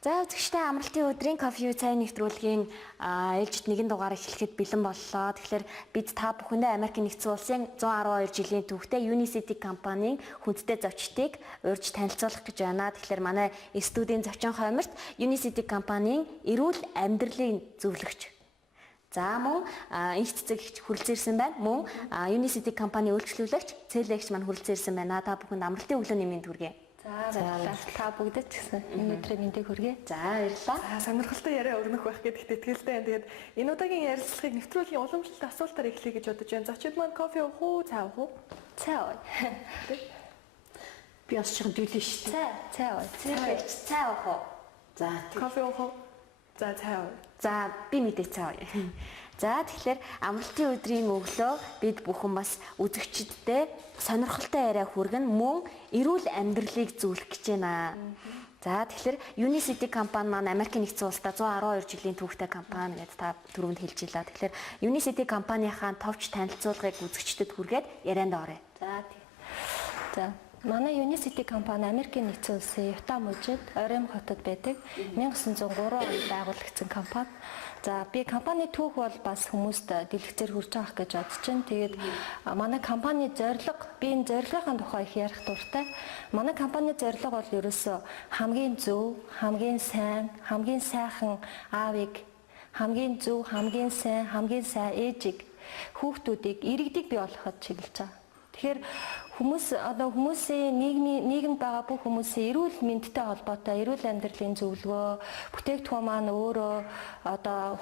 За үзэгчтэй амралтын өдрийн кофе цай нэвтрүүлгийн ээлжид нэгэн дугаар эхлэхэд бэлэн боллоо. Тэгэхээр бид та бүхэндээ Америкийн нэгдсэн улсын 112 жилийн түүхтэй Unicity компанийн хүндтэй зочдыг урьж танилцуулах гэж байна. Тэгэхээр манай студийн зочин хойморт Unicity компанийн эрүүл амьдралын зөвлөгч. За мөн инх цэцэг хүрэлцэн байна. Мөн Unicity компани үйлчлүүлэгч Цэлэгч маань хүрэлцэн байна. Та бүхэнд амралтын өглөөний мэнд хүргэе. За та бүгдэд ч гэсэн энэ өдрийн мэндийг хүргэе. За баярлалаа. Сонирхолтой яриа өрнөх байх гэдэгт итгэлтэй. Тэгээд энэ удаагийн ярилцлагыг нэвтрүүлгийн уламжлалт асуултаар эхлэе гэж бодож байна. Зочид маань кофе уух уу, цай уух уу? Цай ууя. Би бас чихэн дүүлэн шүү дээ. Цай ууя. Цай уух уу? За кофе уух уу? За цай ууя. За би мэдээ цай ууя. За тэгэхээр амралтын өдрийн өглөө бид бүхэн бас үзэгчдэд сонирхолтой яриа хүргэн мөн эрүүл амьдралыг зөвлөх гэж байна. За тэгэхээр Unicity компани маань Америкийн нэгдсэн улстай 112 жилийн түүхтэй компани гэдээ та түрүүнд хэлж илаа. Тэгэхээр Unicity компанийнхаа товч танилцуулгыг үзэгчдэд хүргээд ярианд оръё. За манай Unicity компани Америкийн нэгдсэн улсын Юта мужид Орем хотод байдаг 1903 онд байгуулагдсан компани. За би компани түүх бол бас хүмүүст дэлгэцээр хүрч авах гэж бодож байна. Тэгээд манай компани зорилго, би энэ зорилгын тухай их ярих дуртай. Манай компани зорилго бол ерөөсөө хамгийн зөв, хамгийн сайн, хамгийн сайхан аавыг, хамгийн зөв, хамгийн сайн ээжийг, хүүхдүүдийг, иргэдийг бий болгоход чиглэж байгаа. Тэгэхээр хүмүүсийн нийгэмд байгаа бүх хүмүүсийн эрүүл мэндтэй холбоотой эрүүл амьдралын зөвлөгөө бүтээгдэхүүн маань өөрөө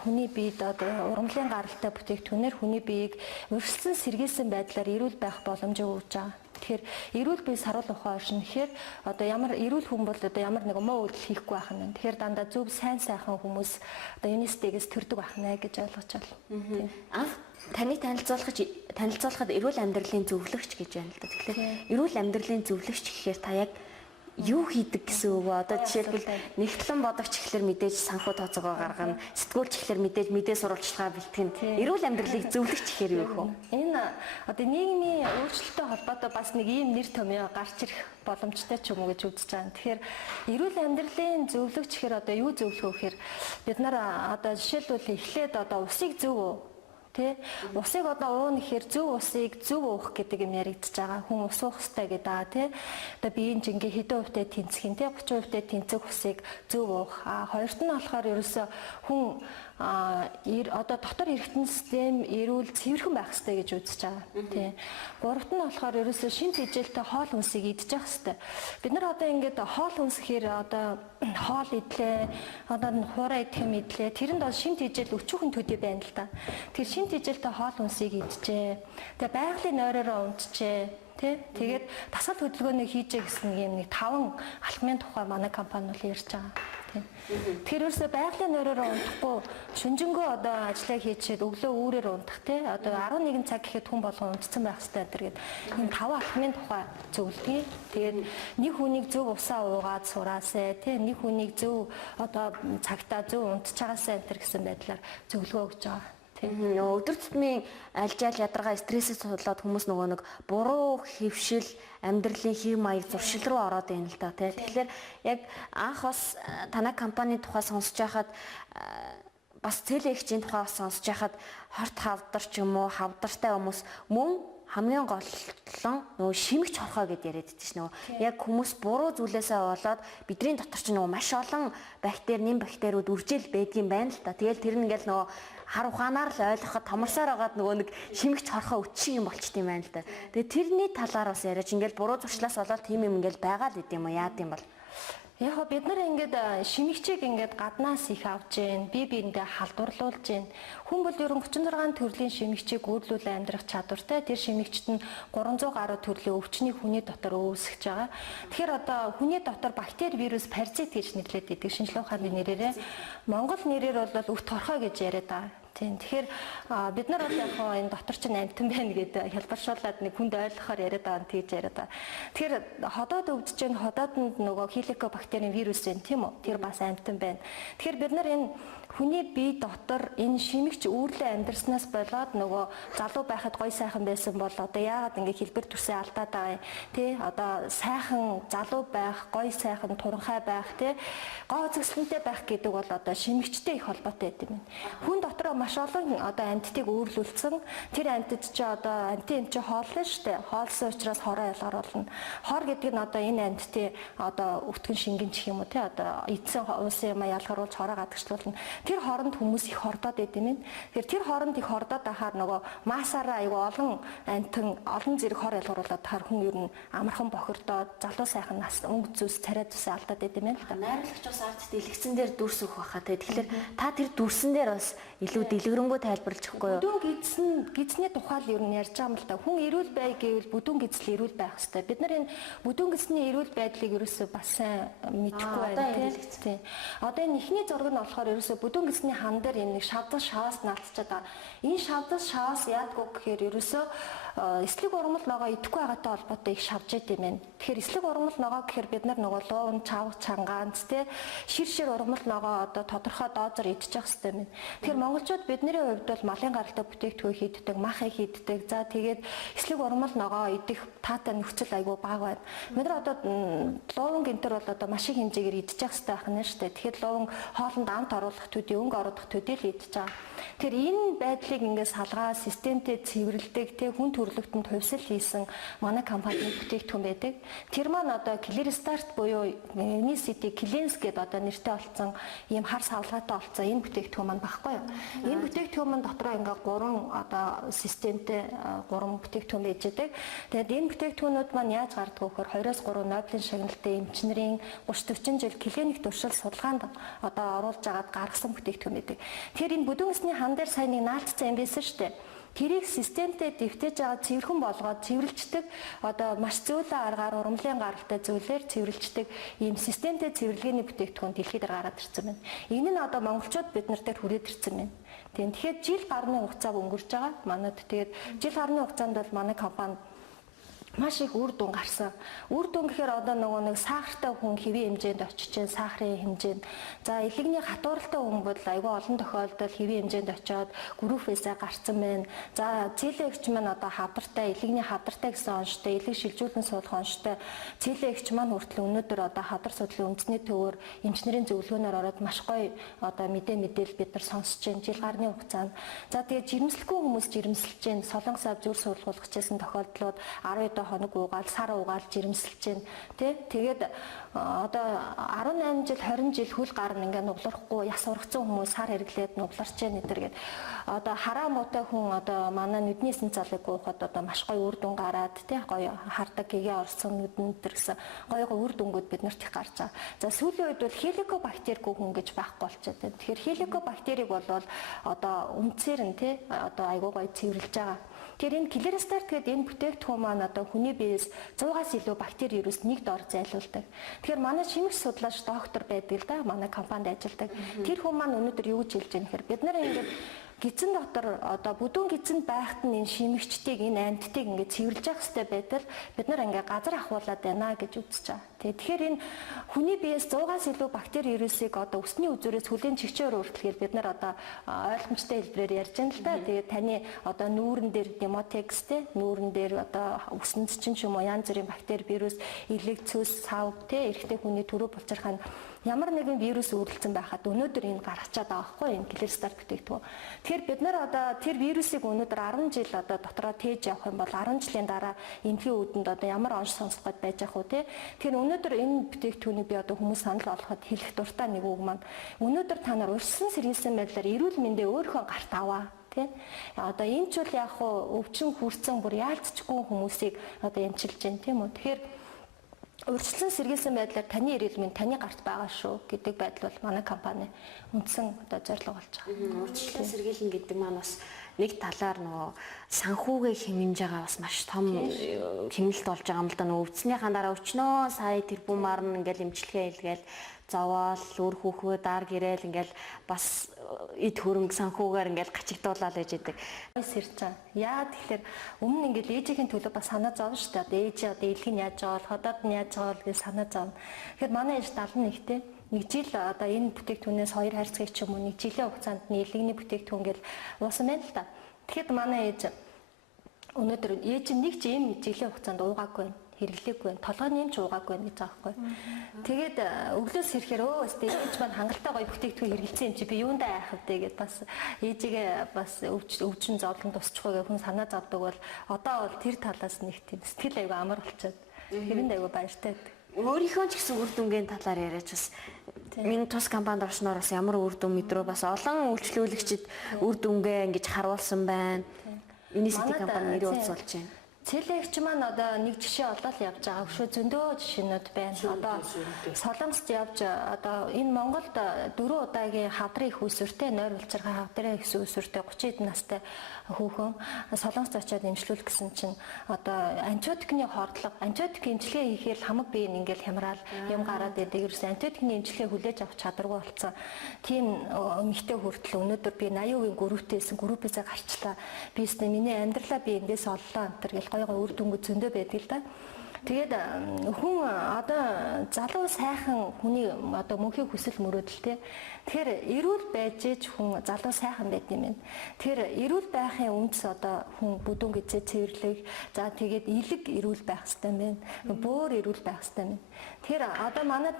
хүний биед ургамлын гаралтай бүтээгдэхүүнээр хүний биеийг өрсөлдсөн сэргийлсэн байдлаар эрүүл байх боломжийг өгж байгаа. Тэгэхээр эрүүл бие саруул ухаан оршин. Тэгэхээр ямар эрүүл хүн бол ямар нэг муу үйлдэл хийхгүй байх нь. Тэгэхээр дандаа зөв сайн сайхан хүмүүс Unicity-гээс төрдөг байх нэ гэж ойлгож байна. Таныг танилцуулахад эрүүл амьдралын зөвлөгч гэж байна л да. Тэгэхээр эрүүл амьдралын зөвлөгч гэхээр та яг юу хийдэг гэсэн үг вэ? Одоо жишээлбэл нэгтлэн бодогч гэхэлэр мэдээж санхүү тооцоогоо гаргана, сэтгүүлч гэхэлэр мэдээж мэдээ сурвалжлагаа бэлтгэн. Эрүүл амьдралыг зөвлөгч гэхээр юу вэ? Энэ нийгмийн өөрчлөлттэй холбоотой бас нэг ийм нэр томьёо гарч ирэх боломжтой ч юм уу гэж үзэж байгаа. Тэгэхээр эрүүл амьдралын зөвлөгч гэхээр юу зөвлөх вэ гэхээр бид нар жишээлбэл эхлээд усыг зөв усыг уун гэхээр зөв усыг зөв уух гэдэг юм яригдж байгаа. Хүн ус уух хэрэгтэй гэдэг. Биеийн жингээ хэдэн хувьтай тэнцэх юм 30% хувьтай тэнцэх усыг зөв уух. Хоёрт нь болохоор ерөөсөө хүн дотор эргэтэн систем эрүүл цэвэрхэн байх хэрэгтэй гэж үзэж байгаа. Гуравт нь болохоор ерөөсөө шинэ тэжээлтэй хоол хүнсийг идэж явах хэрэгтэй. Бид нар ингээд хоол хүнс гэхээр хоол идлээ, хуурай идэх юм идлээ. Тэрэнд шинэ тэжээл өчүүхэн төдий байна л да. Тэгэхээр шинэ тэжээлтэй хоол хүнсийг иджээ. Тэгээ байгалийн нойроо унтжээ. Тэгээд дасгал хөдөлгөөнийг хийжээ гэсэн нэг 5 алхмын тухай манай компани бол ярьж байгаа. Тэгэхээр ерөөсөө байгалийн нойроо унтахгүй шүнжэнгөө ажлаа хийчихэд өглөө үүрээр унтах 11 цаг гэхэд хүн болгон унтцсан байх хэрэгтэй гэдэг. Энэ 5 алхмын тухай зөвлөдгийг. Тэгээд нэг хүнийг зөв усаа уугаад сураасай, нэг хүнийг зөв цагтаа зөв унтж чагаасай гэсэн байдлаар зөвлөгөө өгж байгаа. Өдөр тутмын альжаал ядаргаа стрессээс болоод хүмүүс нөгөө нэг буруу хөвшил амьдралын хэв маяг зуршил руу ороод байна л да. Тэгэхээр яг анх бас танай компани тухай сонсож байхад бас Цэлэгчийн тухай сонсож байхад хорт хавдар ч юм уу хавдартай хүмүүс мөн хамгийн голлон нөгөө шимэгч хорхоо гэд яриад идэж нөгөө яг хүмүүс буруу зүйлээсээ болоод бидний дотор ч нөгөө маш олон нэм бактериуд үржил байдгийн байна л да. Тэгэл тэр нь ингээл нөгөө хар ухаанаар л ойлгоход томорсоор байгаад нөгөө нэг шимэгч хорхоо өччих юм болчт юм байна л да. Тэгээ тэрний талаар бас яриач ингээл буруу зуршлаас болоод тийм юм ингээл байгаа л гэдэм юм яад юм бол. Яг бид нар шимэгчийг гаднаас их авч जैन, бие биендээ халдварлуулж जैन. Хүн бол ерөн 36 төрлийн шимэгчийг үйлдвэрлэн амьдрах чадвартай. Тэр шимэгчт нь 300 гаруй төрлийн өвчнийг хүний дотор үүсгэж байгаа. Тэгэхээр хүний дотор бактери, вирус, паразит гэж нэрлэдэг идэг шинжилгээ ухааны нэрээрээ. Монгол нэрээр бол өвт хорхоо гэж яриад байгаа. Тэгэхээр бид нар бол яг энэ дотор ч амтан байна гэдэг хэлбэршүүлээд нэг хүнд ойлгохоор яриад байгаа нь тэгж яриад байгаа. Тэгэхээр ходоод өвдөж hodooнд нөгөө хеликобактерийн вирус байна тийм үү? Тэр бас амтан байна. Тэгэхээр бид нар энэ хүний бие дотор энэ шимэгч үүрлээ амьдрснаас болоод нөгөө залуу байхад гоё сайхан байсан бол одоо яагаад ингэ хэлбэр төрсөө алдаад байгаа юм тий одоо сайхан залуу байх гоё сайхан туранхай байх тий гоо зэслэнтэй байх гэдэг бол одоо шимэгчтэй их холбоотой гэдэг юм. Хүн дотроо маш олон одоо амьтдыг үүрлүүлсэн тэр амьтд чи одоо амьтын эм чи хооллоо штэ хоолсон учраас хороо ялгаар болно. Хор гэдэг нь одоо энэ амьтдын одоо өтгөн шингэн чих юм уу тий одоо эдсэн уусын юм ялгаруулж хороо гадагшлуулна. Тэр хооронд хүмүүс их хордоод байд юм. Тэгэхээр тэр хооронд их хордоод байхаар нөгөө масаараа аюу олон амтан олон зэрэг хор ялгаруулаад тахаар хүн ер нь амархан бохирдоод залуу сайхан нас өнгө зүс царай зүсээ алдаад байд юм. Найруулагч бас арт дэлгэцэн дээр дүрс өгөх байхаа те. Тэгэхээр та тэр дүрсэн дээр бас илүү дэлгэрэнгүй тайлбарлаж өгөхгүй юу? Бүдүүн гидсний тухай л ер нь ярьж байгаа юм л да. Хүн эрүүл бай гэвэл бүдүүн гидсэл эрүүл байх хэрэгтэй. Бид нар энэ бүдүүн гидсний эрүүл байдлыг ерөөсөө бас сайн мэдэхгүй байна тийм. Одоо энэ ихний зураг нь болохоор ерөөсөө бүдүүн гидсний хан дээр энэ шавдас шаваас наалтчаад байгаа. Энэ шавдас шаваас яадгүй гэхээр ерөөсөө эслэг ургамал ногоо идэхгүй байгаатай холбоотой их шавж байт юм байна. Тэгэхээр эслэг ургамал ногоо гэхээр бид нар нөгөө луун, чавг, чангаанц те шир ургамал ногоо одоо тодорхой доозор идчих хэрэгтэй юм. Тэгэхээр монголчууд бидний хувьд бол малын гаралтай бүтээгдэхүүн хийддэг, махыг хийддэг. За тэгээд эслэг ургамал ногоо идэх таатай нөхцөл айгүй бага байна. Бид нар одоо луун гинтер бол одоо маш их хэмжээгээр идчих хэрэгтэй байх нь шүү дээ. Тэгэхээр луун хоолнд амт оруулах төдий, өнгө оруулах төдий л идчих байгаа. Тэгэхээр энэ байдлыг ингээд салгаа системтэй цэвэрлдэг те хүн төрөлхтөнд хувьсэл хийсэн манай компанийн бүтээгдэхүүн байдаг. Тэр маань одоо Clear Start буюу Unicity Cleanse гэдэг одоо нэртэй болсон ийм хар савлгаатай болсон энэ бүтээгдэхүүн маань багхгүй юу. Энэ бүтээгдэхүүн маань дотроо ингээд 3 одоо системтэй 3 бүтээгдэхүүн байж байгаа. Тэгээд энэ бүтээгдэхүүнүүд маань яаж гардаг вэ гэхээр 2-3 Нобелийн шагналтай эмчнэрийн 30-40 жил клиник туршил судалгаанд одоо оруулж агаад гаргасан бүтээгдэхүүн байдаг. Тэгэхээр энэ бүдүүнсний хан дээр сайн нэг наалтцсан юм байсан шүү дээ. Тэрийг системтэй дэвтэж байгаа цэвэрхэн болгоод цэвэрлждэг одоо маш зөөлөн аргаар ургамлын гаралтай зүйлээр цэвэрлждэг ийм системтэй цэвэрлэгээний бүтээгдэхүүн дэлхийд гараад ирсэн байна. Энэ нь одоо монголчууд бид нар дээр хүрээд ирсэн байна. Тэгэхээр жил гарны хугацааг өнгөрч байгаа. Манайд тэгээд жил гарны хугацаанд бол манай компани маш их үр дүн гарсан. Үр дүн гэхээр одоо нөгөө нэг сахартай хүн хэвийн хэмжээнд очиж чинь сахарын хэмжээнд. За элэгний хатууралтай хүн бол айгүй олон тохиолдолд хэвийн хэмжээнд очиод гүрүүфээсээ гарцсан байна. За цэлэгч маань одоо хавдартай, элэгний хавдартай гэсэн онцтой, элэг шилжүүлэн суулгах онцтой. Цэлэгч маань хүртэл өнөөдөр одоо хавдар судлалын үндэсний төвөөр эмчнэрийн зөвлөгөөнөөр ороод маш гоё одоо мэдээлэл бид нар сонсож байна. Жил гарны хугацаанд. За тэгээд жирэмслэхгүй хүмүүс жирэмсэлж байна. Солонгос ав зүр суулгуулах гэсэн тохиолдлууд 12 хоног угаал, сар угаал жирэмсэлж байна. Тэгээд одоо 18 жил, 20 жил хөл гарна ингээд нугларахгүй, яс ургацсан хүмүүс сар хэрэглээд нугларч байна гэдэргээд одоо хараа муутай хүн одоо манай нүдний эсийн залыг гоохот одоо маш гоё үр дүн гараад гоё хардаг гэгээ орсон нүдэн дээр гэсэн гоё үр дүнгууд бид нарт их гарч байгаа. За сүүлийн үед бол хеликобактергүй хүн гэж байхгүй болчиход байна. Тэгэхээр хеликобактерийг бол одоо үндсээр нь одоо айгуу гоё цэвэрлж байгаа. Тэгэхээр энэ Clear Start гэдэг энэ бүтээгдэхүүн маань одоо хүний биеэс 100-аас илүү бактери вирус нэг дор зайлуулдаг. Тэгэхээр манай шимэгч судлаач доктор байдаг л да манай компанид ажилладаг. Тэр хүн маань өнөөдөр юу гэж хэлж байгаа нөхөр бид нар ингээд гидсэн дотор одоо бүдүүн гидсэнд байхад нь энэ шимэгчдийг энэ амьтдыг ингээд цэвэрлж явах хэрэгтэй байтал бид нар ингээд газар ахуулаад байна гэж үзэж байгаа. Тэгэхээр энэ хүний биеэс 100-аас илүү бактери вирусыг одоо өсний үзүүрээс хүлээн чигчээр өөрчлөхөөр бид нар одоо ойлгомжтой хэлбэрээр ярьж байна л да. Тэгээд таны одоо нүүрэн дээр Demotex нүүрэн дээр одоо өсөнд чинь ч юм уу янз бүрийн бактери вирус, элэг цөс, сав эрэгтэй хүний төрөө булчирхаа ямар нэгэн вирус үүрэлцэн байхад өнөөдөр энэ гаргачаад байгаа хгүй энэ Clear Start бүтээгдэхүүн. Тэгэхээр бид нар одоо тэр вирусыг өнөөдөр 10 жил одоо дотроо тээж явах юм бол 10 жилийн дараа эмнэлгийн үүдэнд одоо ямар онц сонсох гээд байж ах уу те. Тэгэхээр өнөөдөр энэ бүтээгдэхүүнийг би одоо хүмүүс санал болгоход хэлэх дуртай нэг үг маань өнөөдөр та нар урьдчилан сэргийлсэн байдлаар эрүүл мэндээ өөрийнхөө гарт аваа. Одоо энэ ч үл яг өвчин хүрсэн бүр яалтчгүй хүмүүсийг одоо эмчилж байна тийм үү. Тэгэхээр урьдчилан сэргийлсэн байдлаар таны эрүүл мэнд таны гарт байгаа шүү гэдэг байдал бол манай компани үндсэн одоо зорилго болж байгаа. Урьдчилан сэргийлнэ гэдэг маань бас нэг талаар нөгөө санхүүгээ хэмнэж байгаа бас маш том хэмнэлт болж байгаа юм л да. Нөгөө өвцнийхаа дараа өчнөө сая тэрбум марна ингээл эмчилгээ хийлгээл зовоол үр хүүхвэ дар гэрэл ингээл бас эд хөрөнгө санхүүгээр ингээл гачигдуулаад байж идэг. Сэрч байгаа. Яа тэгэхээр өмнө ингээл ээжийн төлөө бас санаа зовно шүү дээ. Ээж одоо илгэн яаж байгаа бол ходоод нь яаж байгаа бол гэж санаа зовно. Тэгэхээр манай ээж 71-тэй. нэг жил одоо энэ бүтээгдэхүүнээс 2 хайрцагч ч юм уу нэг жилийн хугацаанд нийлэгний бүтээгдэхүүн гэж уусан байна л да. Тэгэхэд манай ээж өнөөдөр ээж нэг ч ийм жилийн хугацаанд уугаагүй байна. Хэрэглээгүй байна. Толгойн юм ч уугаагүй байна гэж байгаа байхгүй. Тэгээд өглөөс ирэхээр өстэй ээж маань хангалттай гоё бүтээгдэхүүн хэрэглэсэн юм чи би юундаа айх вэ гэд бас ээжигээ бас өвчин зовлон тусчихгүй гэх хүн санаа зовдөг бол одоо бол тэр талаас нэг тийм сэтгэл аяга амар болчиход хэрэнд аяга баяртай. Өөрийнхөө ч гэсэн үр дүнгийн талаар яриач бас энэ тус компанид орсноор бас ямар үр дүн мэдрөө бас олон үйлчлүүлэгчид үр дүнгээ ингэж харуулсан байна. Unicity компани нэрийг уулзуулж байна. Цэлэгч маань одоо нэг жишээ олоод явж байгаа. Өшөө зөндөө жишээнүүд байна. Одоо Солонгост явж одоо энэ Монголд 4 удаагийн хавдрын их усүртэй нойр улцаргаа хавдрын их усүртэй 30 эд настай хүүхэн Солонгост очиад эмчлүүл гэсэн чинь одоо антибиотикны хордлого, антибиотик эмчилгээ хийхээр хамаг бие нь ингээл хямраал юм гараад байдаг. Ерөөс антибиотикны эмчилгээ хүлээж авах чадваргүй болсон. Тийм эмэгтэй хүртэл өнөөдөр би 80% групптэйсэн группээсээ гарчлаа. Би өстө миний амьдралаа би эндээс оллоо энэ гэл гой үр дүнг зөндөө байдаг л да. Тэгээд хүн одоо залуу сайхан хүний одоо мөнхийн хүсэл мөрөөдөлтэй. Тэгэхээр эрүүл байж ич хүн залуу сайхан байд юм байна. Тэгэхээр эрүүл байхын үндэс одоо хүн бүдүүн гэзээ цэвэрлэх. За тэгээд илэг эрүүл байх хэрэгтэй юм байна. Бөөр эрүүл байх хэрэгтэй юм байна. Тэгэхээр одоо манайд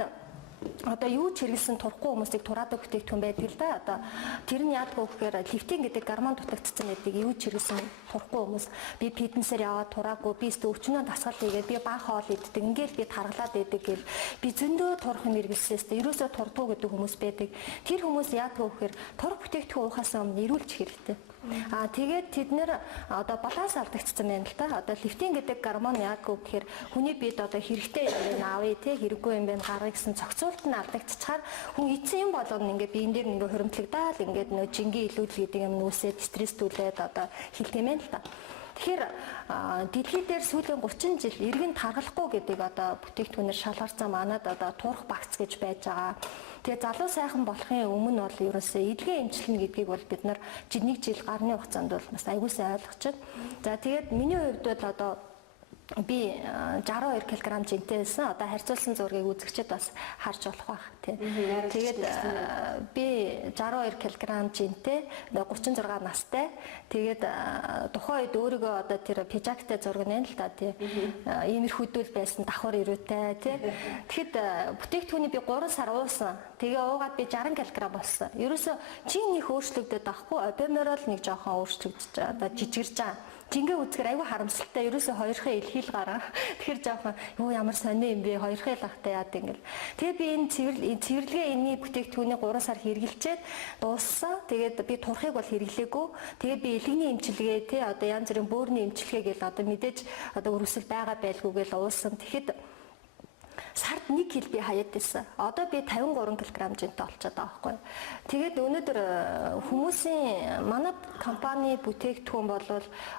одоо юу ч хэрэгэлсэн турахгүй хүмүүсийг тураадаг бүтээгдэхүүн байдаг л да. Одоо тэр нь яадаг вэ гэхээр лифтин гэдэг гормон дутагдсан байдаг. Юу ч хэрэгэлсэн турахгүй хүмүүс би фитнесээр яваад тураагүй би өчнөө дасгал хийгээд би баг хоол иддэг. Ингээл би таргалаад байдаг гэл би зөндөө турах юм хэрэгэлсээс ерөөсөө турдгүй гэдэг хүмүүс байдаг. Тэр хүмүүс яадаг вэ гэхээр турах бүтээгдэхүүн уухаас өмнө эрүүлж хэрэгтэй. Тэгээд тэд нэр одоо баланс алдагдсан байна л да. Одоо лифтин гэдэг гормон яг гэхээр хүний биед одоо хэрэгтэй юм аавь те хэрэггүй юм байна гаргая гэсэн зохицуулт нь алдагдчихаар хүн эцсийн юм болгоно ингээд биен дээр ингээд хоримтлагдаал ингээд нөө жингийн илүүдэл гэдэг юм нүүсээд стресстүүлээд одоо хэлдэг юм байна л да. Тэгэхээр дэлхий дээр сүүлийн 30 жил иргэн таргалахгүй гэдэг одоо бүтээгдэхүүнээр шалгарсан манад одоо турах багц гэж байж байгаа. Тэгээ залуу сайхан болохын өмнө бол ерөөсөө эдгээр эмчилнэ гэдгийг бол бид нар нэг жил гарны хугацаанд бол бас аягуулсан ойлгож байна. За тэгээд миний хувьд бол одоо би 62 кг жинтэй байсан. Одоо харьцуулсан зургийг үзэгчд бас харж болох байх тий. Тэгээд би 62 кг жинтэй 36 настай. Тэгээд тухайн үед өөрийгөө одоо тэр пижактай зураг нэ л та тий. Иймэрхүүдүүл байсан давхар ирүүтэй тий. Тэгэхэд бүтээгдэхүүний би 3 сар уусан. Тэгээ уугаад би 60 кг болсон. Ерөөсө чинь их өөрчлөгдөд байхгүй. Обеморол нэг жоохон өөрчлөгдөж одоо жижигэрч байгаа. Жингээ үзэхээр айгүй харамсалтай. Ерөөсөө хоёрхоо илхийл гараа. Тэгэхээр жоохон юу ямар сони юм бэ? Хоёрхоо лахтай яад ингээл. Тэгээ би энэ цэвэрлэгээ энэний бүтээгдэхүүний 3 сар хэрэгжилчээд дууссан. Тэгээд би турхыг бол хэрэглээгүй. Тэгээд би илгэний эмчилгээ тий одоо янз бүрийн бөөрийн эмчилгээ гэл одоо мэдээж одоо өрөсөл байгаа байлгүй гэл уусан. Тэгэхэд сард 1 кг би хаяад байсан. Одоо би 53 кг жинтэй болчиход байгаа байхгүй. Тэгээд өнөөдөр хүмүүсийн манай компани бүтээгдэхүүн бол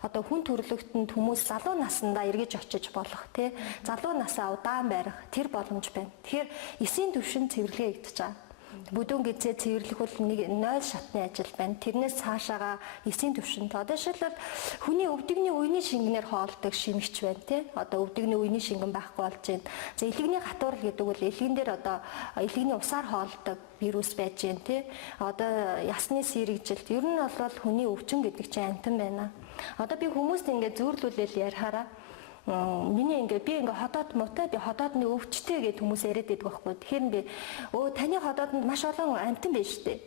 одоо хүн төрөлхтөнд хүмүүс залуу наснда эргэж очиж болох тий. Залуу насаа удаан барих тэр боломж байна. Тэгэхээр эсийн төвшин цэвэрлэгээ хийгдэж байгаа. Бүдүүн гэзээ цэвэрлэх бол нэг 0 шатны ажил байна. Тэрнээс цаашаага эсийн төвшөнд одоо жишээлбэл хүний өвдөгний үений шингэнээр хоолдог шимэгч байна тий. Одоо өвдөгний үений шингэн байхгүй болж байна. За илгэний гатуурал гэдэг бол илгэн дээр одоо илгэний усаар хоолдог вирус байж байна тий. Одоо ясны сэрэгжилт ер нь бол хүний өвчин гэдэг чинь амтан байна. Одоо би хүмүүст ингээд зөөрлүүлэл ярихаараа миний би хотоод муутай би хотоодны өвчтэй гэдэг хүмүүс яриад байдаг байхгүй. Тэгэхээр би таны хотооднд маш олон амтан байна шүү дээ.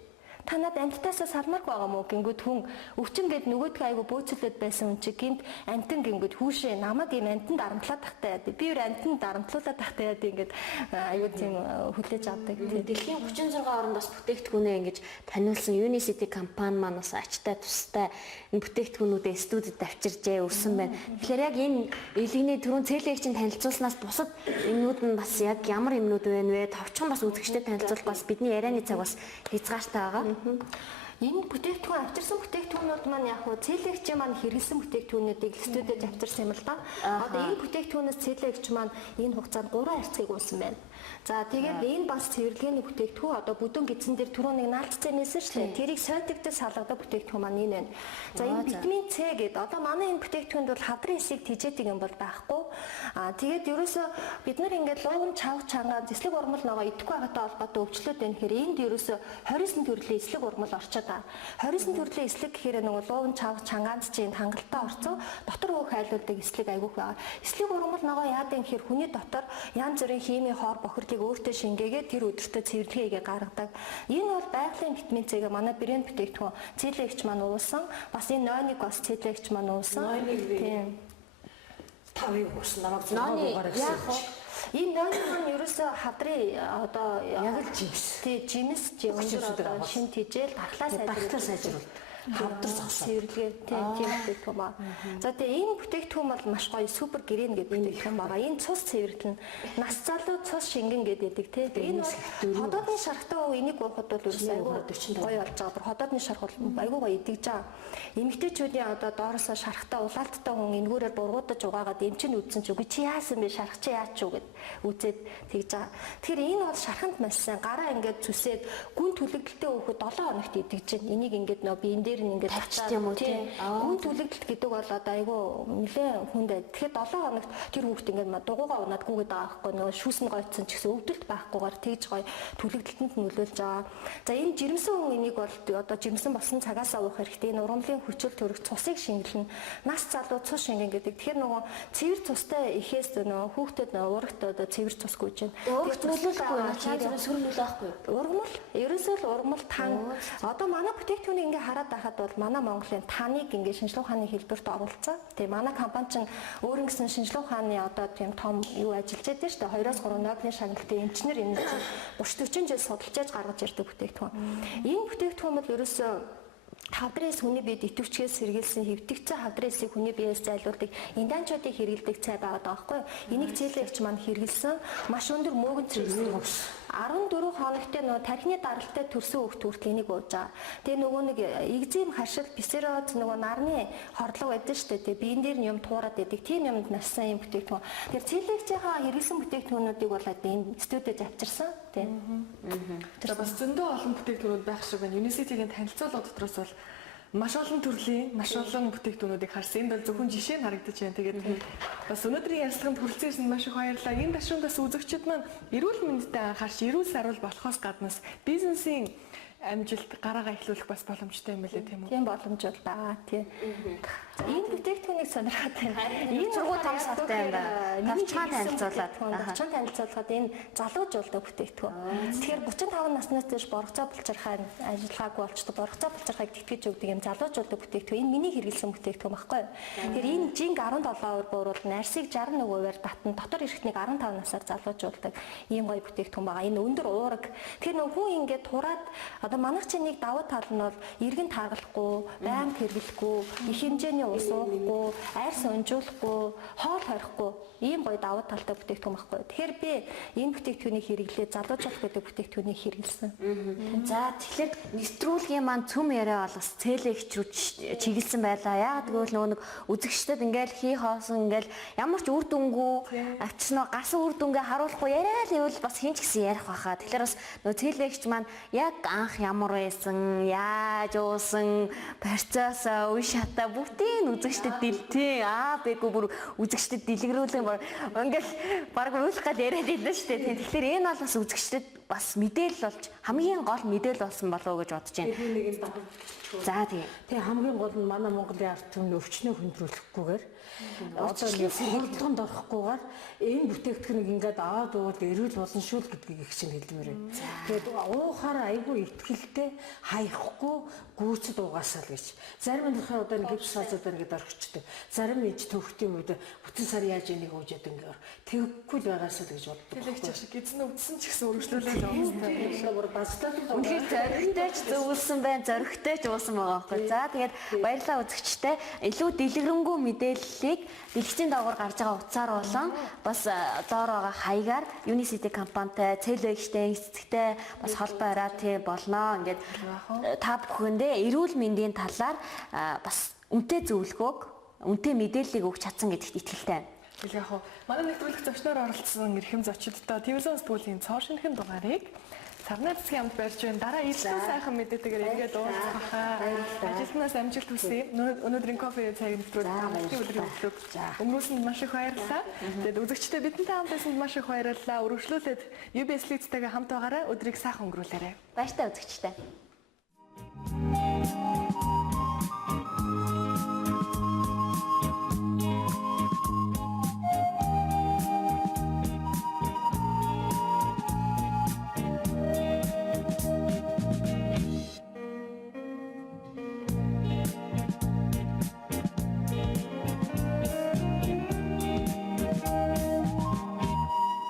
Та над амттаасаа салмааргүй байгаа мó гингүүд хүн өвчин гээд нөгөөдгөө айгу бөөцөлөд байсан хүн чи гинт амтан гингүүд хүүшээ намайг юм амтанд дарамтлаад тахтай яа. Би амтанд дарамтлуулаад тахтай яа ингээд айгу тийм хүлээж авдаг. Дэлхийн 36 орнд бас бүтээгдэхүүнээ ингэж таниулсан Unicity компани маань бас ачтай тустай энэ бүтээгдэхүүнүүдээ студид авчиржээ өрсөн байна. Тэгэхээр яг энэ илгэний түрүүн цэлэгчийн танилцуулснаас бусад юмнууд нь бас яг ямар юмнууд вэ нэ? Товчхон бас үзэгчдэд танилцуулах бас бидний ярианы цаг бас хязгаартай байгаа. Энэ бүтээгдэхүүн авчирсан бүтээгдэхүүнүүд маань яг хөө цэлэгч маань хэрэгэлсэн бүтээгдэхүүнүүдийг студид авчирсан юм л да. Одоо энэ бүтээгдэхүүнээс цэлэгч маань энэ хугацаанд 3 хайрцгийг уусан байна. За тэгээд энэ бас цэвэрлэгээний бүтээгдэхүүн одоо бүдүүн гидсэн дээр түрүү нэг наалтцсан байсан шүү дээ. Тэрийг сойдогдож салгадаг бүтээгдэхүүн маань энэ байна. За энэ витамин С гэдэг одоо манай энэ бүтээгдэхүүнд бол хадрын эсийг тижээдэг юм бол байхгүй. Тэгээд ерөөсөө бид нар ингээд луун чавх чангаа эслэг урмал ногоо идэхгүй байгаатай холбоотой өвчлөд байна гэхээр энд ерөөсөө 29 төрлийн эслэг урмал орчод байгаа. 29 төрлийн эслэг гэхээр нөгөө луун чавх чангаанд чинь хангалттай орцоо дотор өөх хайлуулдаг эслэг айгүйх байгаа. Эслэг урмал ногоо яадаг юм гэхээр хүний дотор янз бүрийн химийн хоор бохирдлыг өөртөө шингээгээд тэр өдөртөө цэвэрлэгээ гаргадаг. Энэ бол байгалийн витамин С-г манай брэнд бүтээгдэхүүн цэлэгч маань уусан. Бас энэ нойныг бас цэлэгч маань уусан. Тийм. Тавыг уусан намайг Нойны яг энэ нойн маань ерөөсөө хадрын одоо яг л жимс. тий жимс өндөр шин тижэл дархлаа сайжруулах хавдар цэвэрлэгээ тийм бүтээгдэхүүн ба. За тэгээ энэ бүтээгдэхүүн бол маш гоё супер гэрэн гэдэг бүтээгдэхүүн байгаа. Энэ цус цэвэрлэн нас залуу цус шингэн гэдэг тийм. Энэ бол ходоодны шархтаа энийг уухад бол ерөөсөө айгүй гоё болж байгаа. Ходоодны шарх бол айгүй гоё идэгж байгаа. Эмэгтэйчүүдийн одоо доороосоо шархтаа улаалттай хүн энгүүрээр бургуудаж угаагаад эмчэнд үдсэн ч үгүй чи яасан бэ шарх чи яач юу гэд үзээд тэгж байгаа. Тэгэхээр энэ бол шарханд маш сайн гараа ингээд зүсээд гүн түлэгдэлтэй өөхөд 7 хоногт идэгж байна. Энийг ингээд нөө биен дээр нь ингээд тавьчих юм уу тийм. Гүн түлэгдэлт гэдэг бол одоо айгүй нэлээд хүндээ. Тэгэхээр 7 хоногт тэр хүүхд ингээд дугуугаа унаад гүгээд байгаа байхгүй нөгөө шүүс нь гойцсон ч гэсэн өвдөлт байхгүйгээр тэгж гоё түлэгдэлтэнд нөлөөлж байгаа. За энэ жирэмсэн хүн энийг бол одоо жирэмсэн болсон цагаасаа уух хэрэгтэй. Энэ урамлын хүчил төрөх цусыг шингэлнэ. Нас залуу цус шингэн гэдэг. Тэгэхээр нөгөө цэвэр цустай ихээс нөгөө хүүхдэд нөгөө урагт одоо цэвэр цус гүйж байна. Өөрөөр нөлөөлөхгүй байна. Чанар сүрнөл байхгүй. Ургамал ерөөсөө л ургамал тан. Одоо манай бүтээгдэхүүнийг ингээ хараад байхад бол манай Монголын таныг ингээ шинжлэх ухааны хэлбэрт оруулсан. Тэгээ манай компани чинь өөр ингэсэн шинжлэх ухааны одоо тийм том юу ажиллаж байдаг шүү дээ. 2-3 Нобелийн шагналтай эмчнэр энэ 30-40 жил судалж яаж гаргаж ирдэг бүтээгдэхүүн. Энэ бүтээгдэхүүн бол ерөөсөө хавдрын хүний биед идэвхжээс сэргийлсэн хэвтэгцэн хавдрын эсийг хүний биеэс зайлуулдаг инданчуудыг хэрэглэдэг цай байгаа байхгүй юу? Энийг цэлэгч маань хэрэглэсэн маш өндөр мөөгөн зэрэгсэн 14 хоногтой нөгөө тархины даралтай төрсөн хүүхд хүртэл энийг ууж байгаа. Тэгээ нөгөө нэг экзем харшил псориоз нөгөө нарны хордлого байдаг шүү дээ. Биен дээр нь юм туураад байдаг. Тийм юмд маш сайн юм бүтээгдэхүүн. Тэгэхээр цэлэгчийнхаа хэрэглэсэн бүтээгдэхүүнүүдийг бол энэ студид авчирсан. Тийм. Тэр бас зөндөө олон бүтээгдэхүүнүүд байх шиг байна. Unicity-гийн танилцуулга дотроос бол маш олон төрлийн, маш олон бүтээгдэхүүнүүдийг харсан. Энд бол зөвхөн жишээ нь харагдаж байна. Тэгээд бас өнөөдрийн ярилцлаганд хүрэлцээс нь маш их баярлалаа. Энэ ташуундаас үзэгчид маань эрүүл мэндэд анхаарч, эрүүл саруул болохоос гаднаас бизнесийн амжилт гараагаа эхлүүлэх бас боломжтой юм байлээ тийм үү? Тийм боломж бол байгаа тийм. Энэ бүтээгдэхүүнийг сонирхоод байна. Энэ зургуу том сартай юм байна. Навчхан танилцуулаад. Навчхан танилцуулахад энэ залуужуулдаг бүтээгдэхүүн. Тэгэхээр 35 наснаас дээш боргоцоо булчирхай ажиллагаагүй болчтой боргоцоо булчирхайг тэтгэж өгдөг юм залуужуулдаг бүтээгдэхүүн. Энэ миний хэрэглэсэн бүтээгдэхүүн баггүй юу? Тэгэхээр энэ жинг 17% бууруулна, нарсыг 61%-аар татна, дотор эрэхтнийг 15 насаар залуужуулдаг ийм гоё бүтээгдэхүүн байгаа. Энэ өндөр уураг. Тэгэхээр нөгөө хүн ингээд тураад одоо манайх чинь нэг давуу тал нь бол эргэн тааргалахгүй, байнга хэрэглэхгүй, их хэмжээний ус уухгүй, арьс унжуулахгүй, хоол хорихгүй ийм гоё давуу талтай бүтээгдэхүүн байхгүй. Тэгэхээр би энэ бүтээгдэхүүнийг хэрэглээд залуужуулах гэдэг бүтээгдэхүүнийг хэрэглэсэн. За тэгэхээр нэвтрүүлгийн маань цөм яриа бол бас цэлэгч рүү чиглэсэн байлаа. Яагаад гэвэл нөгөө нэг үзэгчдэд ингээл хий хоосон ингээл ямар ч үр дүнгүй авчснаа гасан үр дүнгээ харуулахгүй яриа л ивэл бас хин ч гэсэн ярих байхаа. Тэгэхээр бас нөгөө цэлэгч маань яг анх ямар байсан, яаж уусан, барьцаасаа, үе шатаа бүгдийг үзэгчдэд дэлтээ. Бэггүй бүр үзэгчдэд дэлгэрүүлэн ингээл баг уйлах гал яриад идэв шүү дээ. Тэгэхээр энэ бол бас үзэгчдэд бас мэдээлэл болж хамгийн гол мэдээлэл болсон болов уу гэж бодож байна. За тийм. Тэгээ хамгийн гол нь манай Монголын ард түмний өвчнөө хөндрүүлэхгүйгээр одоо нэг хурдлаганд орохгүйгээр энэ бүтээгдэхүүнийг ингээд аваад уул эрүүл болно шүү л гэдгийг их чинь хэлмээр байна. Тэгээд уухаар айгүй ихтгэлтэй хаяхгүй гүйцэд угаасаа л гэж. Зарим нөхөр одоо нэг гипс саазуудаар ингээд орхичдаг. Зарим нэг төвхтийн үед бүтэн сар яаж энийг уужаад ингээд тэггүй л байгаасаа л гэж боддог. Тэлэгч шиг эзэн өвдсөн ч гэсэн өргөжлүүлээд Бастай үнэхээр зоригтой ч зөвлөсөн байна, зоригтой ч уусан байгаа байхгүй. За тэгээд баярлалаа үзэгчтэй. Илүү дэлгэрэнгүй мэдээллийг дэлгэцийн доогоор гарч байгаа утсаар болон бас доор байгаа хаягаар Unicity компанитай, цэлэгчтэй, эцэгтэй бас холбоо тий болно. Ингээд та бүхэндээ эрүүл мэндийн талаар бас үнэтэй зөвлөгөөг, үнэтэй мэдээллийг өгч чадсан гэдэгт итгэлтэй байна. Тэгэл яг хуу манай нэвтрүүлэх зочноор оролцсон эрхэм зочдтой телевизэн студийн цоо шинхэн дугаарыг Сарнаа цэцгийн амд барьж байна. Дараа илүү сайхан мэдээтэйгээр ингээд уулзахаа. Ажилтнаас амжилт хүсье. Өнөөдрийн кофе цайг нэвтрүүлэх өдрийн өглөө. Өмнөөсөнд маш их баярлалаа. Тэгээд үзэгчдээ бидэнтэй хамт байсанд маш их баярлалаа. Өргөжлүүлээд UBS Leeds-тэйгээ хамт байгаарай. Өдрийг сайхан өнгөрүүлээрэй. Баяртай үзэгчтэй.